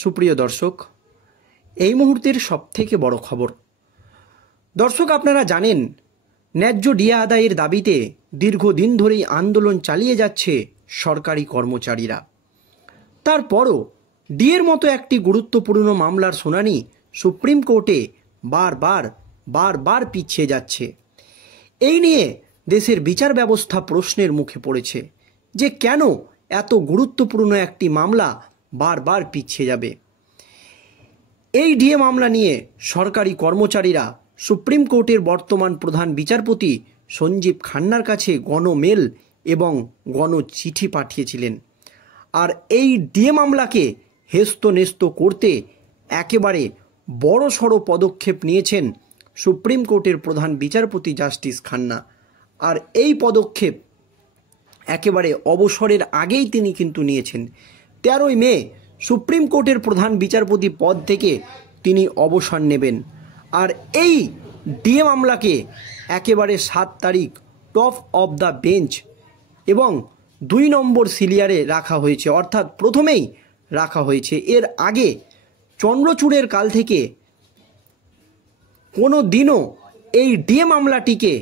সুপ্রিয় দর্শক, এই মুহূর্তের সবথেকে বড় খবর। দর্শক, আপনারা জানেন ন্যায্য ডিএ আদায়ের দাবিতে দীর্ঘদিন ধরেই আন্দোলন চালিয়ে যাচ্ছে সরকারি কর্মচারীরা। তারপরও ডিএর মতো একটি গুরুত্বপূর্ণ মামলার শুনানি সুপ্রিম কোর্টে বারবার পিছিয়ে যাচ্ছে। এই নিয়ে দেশের বিচার ব্যবস্থা প্রশ্নের মুখে পড়েছে যে কেন এত গুরুত্বপূর্ণ একটি মামলা বারবার পিছিয়ে যাবে। এই ডিএ মামলা নিয়ে সরকারি কর্মচারীরা সুপ্রিম কোর্টের বর্তমান প্রধান বিচারপতি সঞ্জীব খান্নার কাছে গণমেল এবং গণচিঠি পাঠিয়েছিলেন। আর এই ডিএ মামলাকে হেস্তনেস্ত করতে একেবারে বড়সড় পদক্ষেপ নিয়েছেন সুপ্রিম কোর্টের প্রধান বিচারপতি জাস্টিস খান্না। আর এই পদক্ষেপ একেবারে অবসরের আগেই তিনি কিন্তু নিয়েছেন। 13ই মে সুপ্রিম কোর্টের প্রধান বিচারপতি পদ থেকে তিনি অবসর নেবেন। আর এই ডিএ মামলাকে একেবারে 7 তারিখ টপ অফ দ্য বেঞ্চ এবং 2 নম্বর সিলিয়ারে রাখা হয়েছে, অর্থাৎ প্রথমেই রাখা হয়েছে। এর আগে চন্দ্রচূড়ের কাল থেকে কোনো দিনও এই ডিএ মামলাটিকে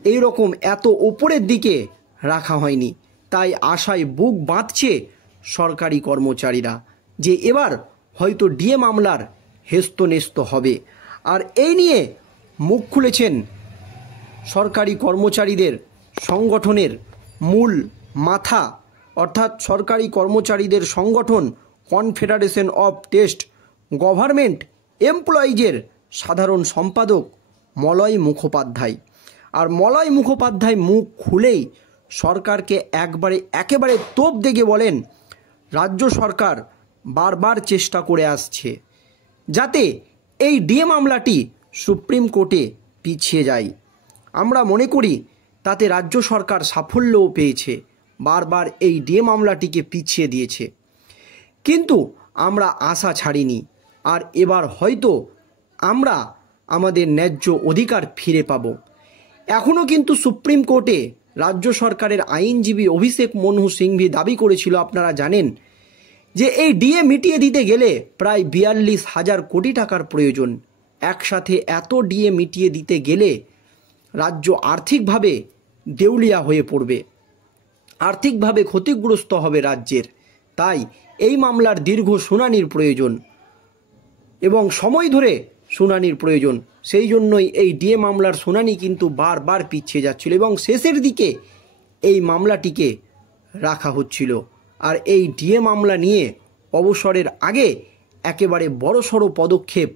এই রকম এত ওপরের দিকে রাখা হয়নি। তাই আশায় বুক বাঁধছে সরকারি কর্মচারীরা যে এবার হয়তো ডিএ মামলার হেস্তনেস্ত হবে। আর এই নিয়ে মুখ খুলেছেন সরকারি কর্মচারীদের সংগঠনের মূল মাথা, অর্থাৎ সরকারি কর্মচারীদের সংগঠন কনফেডারেশন অফ টেস্ট গভর্নমেন্ট এমপ্লয়িজের সাধারণ সম্পাদক মলয় মুখোপাধ্যায়। আর মলয় মুখোপাধ্যায় মুখ খুলেই সরকারকে একেবারে তোপ দেগে বলেন রাজ্য সরকার বারবার চেষ্টা করে আসছে যাতে এই ডিএ মামলাটি সুপ্রিম কোর্টে পিছিয়ে যায়। আমরা মনে করি তাতে রাজ্য সরকার সাফল্যও পেয়েছে, বারবার এই ডিএ মামলাটিকে পিছিয়ে দিয়েছে। কিন্তু আমরা আশা ছাড়িনি। আর এবার হয়তো আমরা আমাদের ন্যায্য অধিকার ফিরে পাব। এখনও কিন্তু সুপ্রিম কোর্টে রাজ্য সরকারের আইনজীবী অভিষেক মনু সিংভি দাবি করেছিল, আপনারা জানেন, যে এই ডিএ মিটিয়ে দিতে গেলে প্রায় 42,000 কোটি টাকার প্রয়োজন। একসাথে এত ডিএ মিটিয়ে দিতে গেলে রাজ্য আর্থিকভাবে দেউলিয়া হয়ে পড়বে, আর্থিকভাবে ক্ষতিগ্রস্ত হবে রাজ্যের। তাই এই মামলার দীর্ঘ শুনানির প্রয়োজন এবং সময় ধরে শুনানির প্রয়োজন। সেই জন্যই এই ডিএ মামলার শুনানি কিন্তু বারবার পিছিয়ে যাচ্ছিল এবং শেষের দিকে এই মামলাটিকে রাখা হচ্ছিল। আর এই ডিএ মামলা নিয়ে অবসরের আগে একেবারে বড়সড় পদক্ষেপ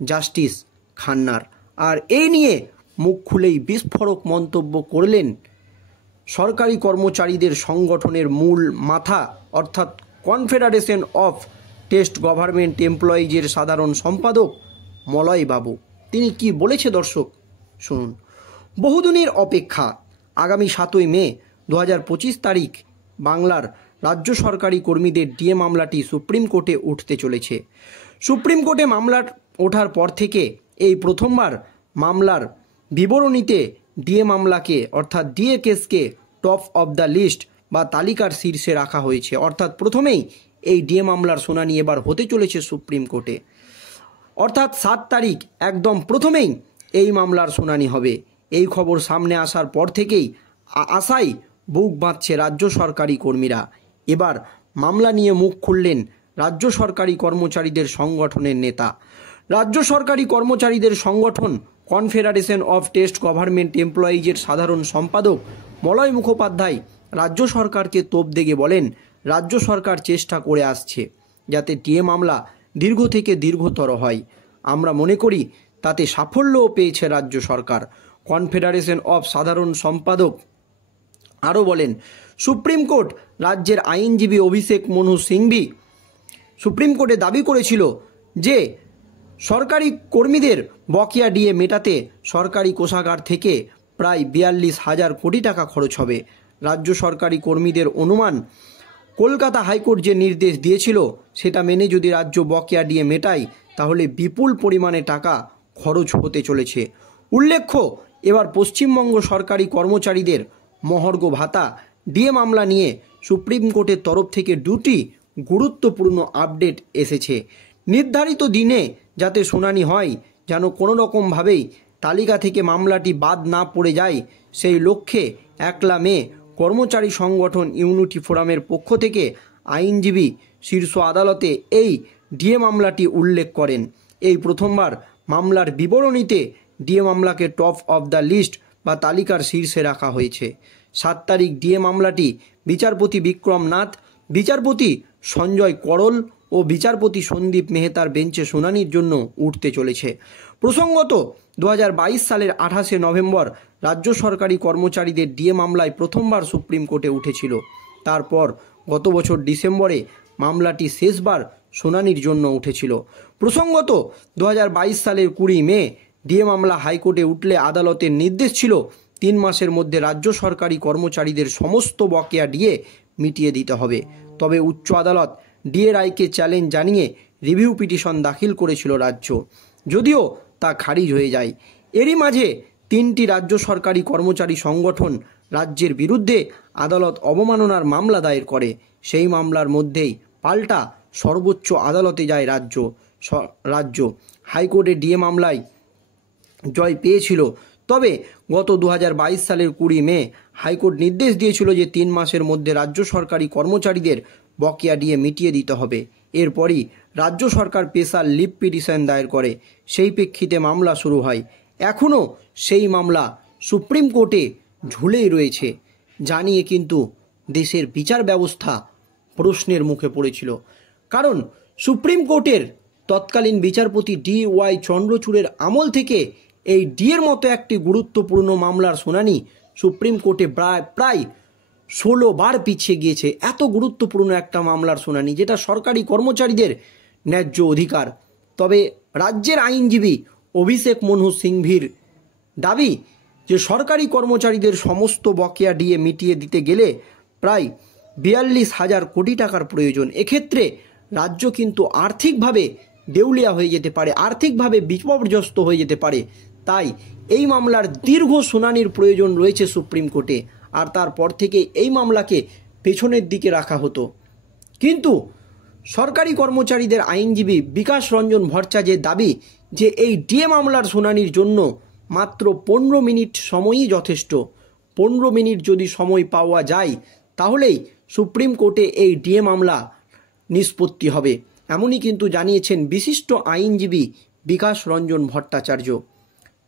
জাস্টিস খান্নার। আর এই নিয়ে মুখ খুলেই বিস্ফোরক মন্তব্য করলেন সরকারি কর্মচারীদের সংগঠনের মূল মাথা, অর্থাৎ কনফেডারেশন অফ টেস্ট গভর্নমেন্ট এমপ্লয়িজের সাধারণ সম্পাদক মলয় বাবু। তিনি কি বলেছে দর্শক শুনুন। বহুদিনের অপেক্ষা, আগামী 7ই মে 2025 তারিখ বাংলার রাজ্য সরকারি কর্মীদের ডিএ মামলাটি সুপ্রিম কোর্টে উঠতে চলেছে। সুপ্রিম কোর্টে মামলার ওঠার পর থেকে এই প্রথমবার মামলার বিবরণীতে ডিএ মামলাকে, অর্থাৎ ডিএ কেসকে টপ অফ দ্য লিস্ট বা তালিকার শীর্ষে রাখা হয়েছে। অর্থাৎ প্রথমেই এই ডিএ মামলার শুনানি এবার হতে চলেছে সুপ্রিম কোর্টে, অর্থাৎ 7 তারিখ একদম প্রথমেই এই মামলার শুনানি হবে। এই খবর সামনে আসার পর থেকেই আশায় বুক বাঁধছে রাজ্য সরকারি কর্মীরা। এবার মামলা নিয়ে মুখ খুললেন রাজ্য সরকারি কর্মচারীদের সংগঠনের নেতা। রাজ্য সরকারি কর্মচারীদের সংগঠন কনফেডারেশন অফ টেস্ট গভর্নমেন্ট এমপ্লয়িজের সাধারণ সম্পাদক মলয় মুখোপাধ্যায় রাজ্য সরকারকে তোপ দেগে বলেন রাজ্য সরকার চেষ্টা করে আসছে যাতে ডিএ মামলা দীর্ঘ থেকে দীর্ঘতর হয়। আমরা মনে করি তাতে সাফল্যও পেয়েছে রাজ্য সরকার। কনফেডারেশন অফ সাধারণ সম্পাদক আরও বলেন, সুপ্রিম কোর্ট রাজ্যের আইনজীবী অভিষেক মনু সিংভি সুপ্রিম কোর্টে দাবি করেছিল যে সরকারি কর্মীদের বকেয়া ডিএ মেটাতে সরকারি কোষাগার থেকে প্রায় 42,000 কোটি টাকা খরচ হবে। রাজ্য সরকারি কর্মীদের অনুমান কলকাতা হাইকোর্ট যে নির্দেশ দিয়েছিল সেটা মেনে যদি রাজ্য বকেয়া ডিএ মেটায় তাহলে বিপুল পরিমাণে টাকা খরচ হতে চলেছে। উল্লেখ্য, এবার পশ্চিমবঙ্গ সরকারি কর্মচারীদের মহার্ঘ ভাতা ডিএ মামলা নিয়ে সুপ্রিম কোর্টের তরফ থেকে 2টি গুরুত্বপূর্ণ আপডেট এসেছে। নির্ধারিত দিনে যাতে শুনানি হয়, যেন কোনো রকমভাবেই তালিকা থেকে মামলাটি বাদ না পড়ে যায়, সেই লক্ষ্যে 1 মে কর্মচারী সংগঠন ইউনিটি ফোরামের পক্ষ থেকে আইনজীবী শীর্ষ আদালতে এই ডিএ মামলাটি উল্লেখ করেন। এই প্রথমবার মামলার বিবরণীতে ডিএ মামলাকে টপ অফ দ্য লিস্ট বা তালিকার শীর্ষে রাখা হয়েছে। 7 তারিখ ডিএ মামলাটি বিচারপতি বিক্রম নাথ, বিচারপতি সঞ্জয় করল ও বিচারপতি সন্দীপ মেহতার বেঞ্চে শুনানির জন্য উঠতে চলেছে। প্রসঙ্গত 2022 সালের 28শে নভেম্বর রাজ্য সরকারি কর্মচারীদের ডিএ মামলায় প্রথমবার সুপ্রিম কোর্টে উঠেছিল। তারপর গত বছর ডিসেম্বরে মামলাটি শেষবার শুনানির জন্য উঠেছিল। প্রসঙ্গত 2022 সালের 20 মে ডিএ মামলা হাইকোর্টে উঠলে আদালতের নির্দেশ ছিল 3 মাসের মধ্যে রাজ্য সরকারি কর্মচারীদের সমস্ত বকেয়া ডিএ মিটিয়ে দিতে হবে। তবে উচ্চ আদালত ডিএ রায়কে চ্যালেঞ্জ জানিয়ে রিভিউ পিটিশন দাখিল করেছিল রাজ্য, যদিও তা খারিজ হয়ে যায়। এরই মাঝে 3টি রাজ্য সরকারি কর্মচারী সংগঠন রাজ্যের বিরুদ্ধে আদালত অবমাননার মামলা দায়ের করে। সেই মামলার মধ্যেই পাল্টা সর্বোচ্চ আদালতে যায় রাজ্য হাইকোর্টে ডিএ মামলায় জয় পেয়েছিল। তবে গত 2022 সালের 20 মে হাইকোর্ট নির্দেশ দিয়েছিল যে 3 মাসের মধ্যে রাজ্য সরকারি কর্মচারীদের বকেয়া ডিএ মিটিয়ে দিতে হবে। এরপরই রাজ্য সরকার স্পেশাল লিভ পিটিশন দায়ের করে। সেই প্রেক্ষিতে মামলা শুরু হয়। এখনও সেই মামলা সুপ্রিম কোর্টে ঝুলেই রয়েছে, জানিয়ে কিন্তু দেশের বিচার ব্যবস্থা প্রশ্নের মুখে পড়েছিল। কারণ সুপ্রিম কোর্টের তৎকালীন বিচারপতি DY চন্দ্রচূড়ের আমল থেকে এই ডিএর মতো একটি গুরুত্বপূর্ণ মামলার শুনানি সুপ্রিম কোর্টে প্রায় 16 বার পিছিয়ে গিয়েছে। এত গুরুত্বপূর্ণ একটা মামলার শুনানি, যেটা সরকারি কর্মচারীদের ন্যায্য অধিকার। তবে রাজ্যের আইনজীবী অভিষেক মনু সিংভির দাবি যে সরকারি কর্মচারীদের সমস্ত বকেয়া ডিএ মিটিয়ে দিতে গেলে প্রায় 42,000 কোটি টাকার প্রয়োজন। এক্ষেত্রে রাজ্য কিন্তু আর্থিকভাবে দেউলিয়া হয়ে যেতে পারে, আর্থিকভাবে বিপর্যস্ত হয়ে যেতে পারে। তাই এই মামলার দীর্ঘ শুনানির প্রয়োজন রয়েছে সুপ্রিম কোর্টে। আর তারপর থেকে এই মামলাকে পেছনের দিকে রাখা হতো। কিন্তু সরকারি কর্মচারীদের আইনজীবী বিকাশ রঞ্জন ভট্টাচার্যের দাবি যে এই ডিএ মামলার শুনানির জন্য মাত্র 15 মিনিট সময়ই যথেষ্ট। 15 মিনিট যদি সময় পাওয়া যায় তাহলেই সুপ্রিম কোর্টে এই ডিএ মামলা নিষ্পত্তি হবে, এমনই কিন্তু জানিয়েছেন বিশিষ্ট আইনজীবী বিকাশ রঞ্জন ভট্টাচার্য।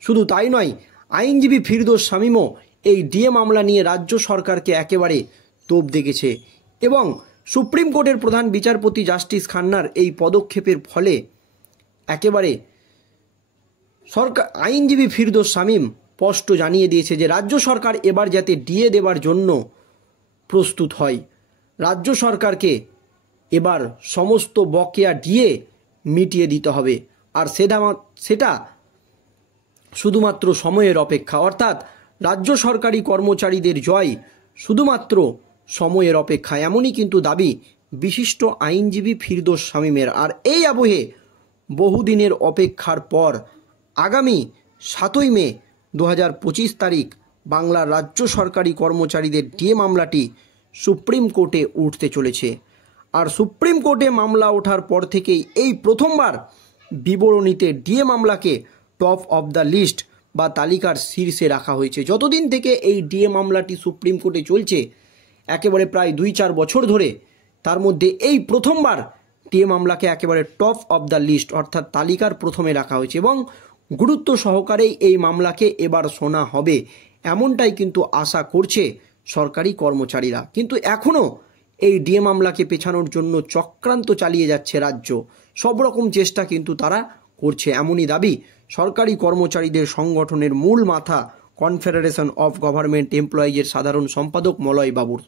শুধু তাই নয়, আইনজীবী ফিরদৌস শামীমও এই ডিএ মামলা নিয়ে রাজ্য সরকারকে একেবারে তোপ দেখেছে এবং সুপ্রিম কোর্টের প্রধান বিচারপতি জাস্টিস খান্নার এই পদক্ষেপের ফলে একেবারে আইনজীবী ফিরদৌস শামীম স্পষ্ট জানিয়ে দিয়েছে যে রাজ্য সরকার এবার যাতে ডিএ দেওয়ার জন্য প্রস্তুত হয়। রাজ্য সরকারকে এবার সমস্ত বকেয়া ডিএ মিটিয়ে দিতে হবে, আর সেটা শুধুমাত্র সময়ের অপেক্ষা। অর্থাৎ রাজ্য সরকারি কর্মচারীদের জয় শুধুমাত্র সময়ের অপেক্ষা, এমনই কিন্তু দাবি বিশিষ্ট আইনজীবী ফিরদৌস শামীমের। আর এই আবহে বহুদিনের অপেক্ষার পর আগামী 7ই মে 2025 তারিখ বাংলার রাজ্য সরকারি কর্মচারীদের ডিএ মামলাটি সুপ্রিম কোর্টে উঠতে চলেছে। আর সুপ্রিম কোর্টে মামলা ওঠার পর থেকেই এই প্রথমবার বিবরণীতে ডিএ মামলাকে টপ অফ দ্য লিস্ট বা তালিকার শীর্ষে রাখা হয়েছে। যতদিন থেকে এই ডিএ মামলাটি সুপ্রিম কোর্টে চলছে, একেবারে প্রায় 2-4 বছর ধরে, তার মধ্যে এই প্রথমবার ডিএ মামলাকে একেবারে টপ অফ দ্য লিস্ট অর্থাৎ তালিকার প্রথমে রাখা হয়েছে এবং গুরুত্ব সহকারেই এই মামলাকে এবার শোনা হবে, এমনটাই কিন্তু আশা করছে সরকারি কর্মচারীরা। কিন্তু এখনও এই ডিএ মামলাকে পেছানোর জন্য চক্রান্ত চালিয়ে যাচ্ছে রাজ্য, সব রকম চেষ্টা কিন্তু তারা করছে, এমনই দাবি সরকারি কর্মচারীদের সংগঠনের মূল মাথা কনফেডারেশন অফ গভর্নমেন্ট এমপ্লয়িজের সাধারণ সম্পাদক মলয় বাবুর।